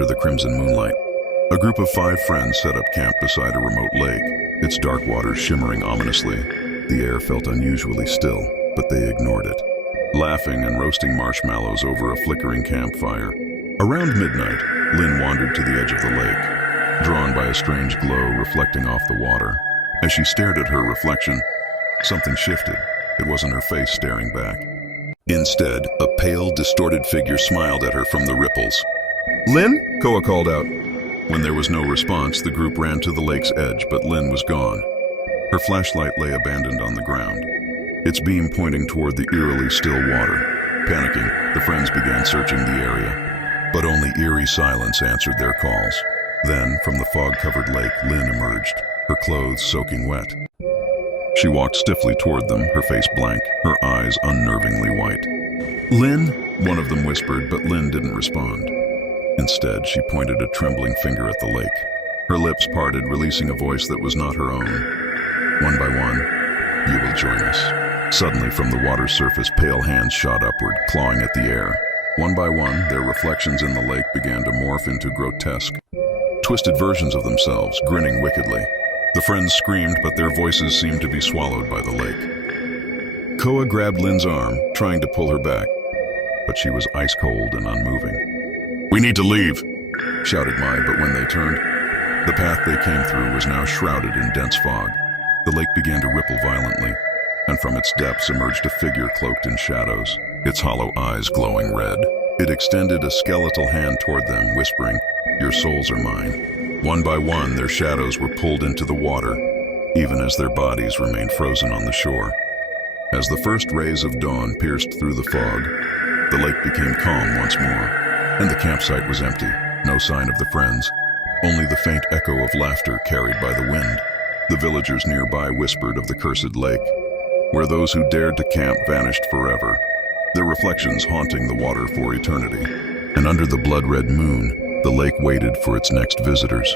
under the crimson moonlight. A group of 5 friends set up camp beside a remote lake, its dark waters shimmering ominously. The air felt unusually still, but they ignored it, laughing and roasting marshmallows over a flickering campfire. Around midnight, Lynn wandered to the edge of the lake, drawn by a strange glow reflecting off the water. As she stared at her reflection, something shifted. It wasn't her face staring back. Instead, a pale, distorted figure smiled at her from the ripples. "Lynn?" Koa called out. When there was no response, the group ran to the lake's edge, but Lynn was gone. Her flashlight lay abandoned on the ground, its beam pointing toward the eerily still water. Panicking, the friends began searching the area, but only eerie silence answered their calls. Then, from the fog-covered lake, Lynn emerged, her clothes soaking wet. She walked stiffly toward them, her face blank, her eyes unnervingly white. "Lynn?" one of them whispered, but Lynn didn't respond. Instead, she pointed a trembling finger at the lake. Her lips parted, releasing a voice that was not her own. "One by one, you will join us." Suddenly, from the water's surface, pale hands shot upward, clawing at the air. One by one, their reflections in the lake began to morph into grotesque, twisted versions of themselves, grinning wickedly. The friends screamed, but their voices seemed to be swallowed by the lake. Koa grabbed Lynn's arm, trying to pull her back, but she was ice cold and unmoving. "We need to leave," shouted Mai, but when they turned, the path they came through was now shrouded in dense fog. The lake began to ripple violently, and from its depths emerged a figure cloaked in shadows, its hollow eyes glowing red. It extended a skeletal hand toward them, whispering, "Your souls are mine." One by one, their shadows were pulled into the water, even as their bodies remained frozen on the shore. As the first rays of dawn pierced through the fog, the lake became calm once more, and the campsite was empty. No sign of the friends, only the faint echo of laughter carried by the wind. The villagers nearby whispered of the cursed lake, where those who dared to camp vanished forever, their reflections haunting the water for eternity. And under the blood-red moon, the lake waited for its next visitors.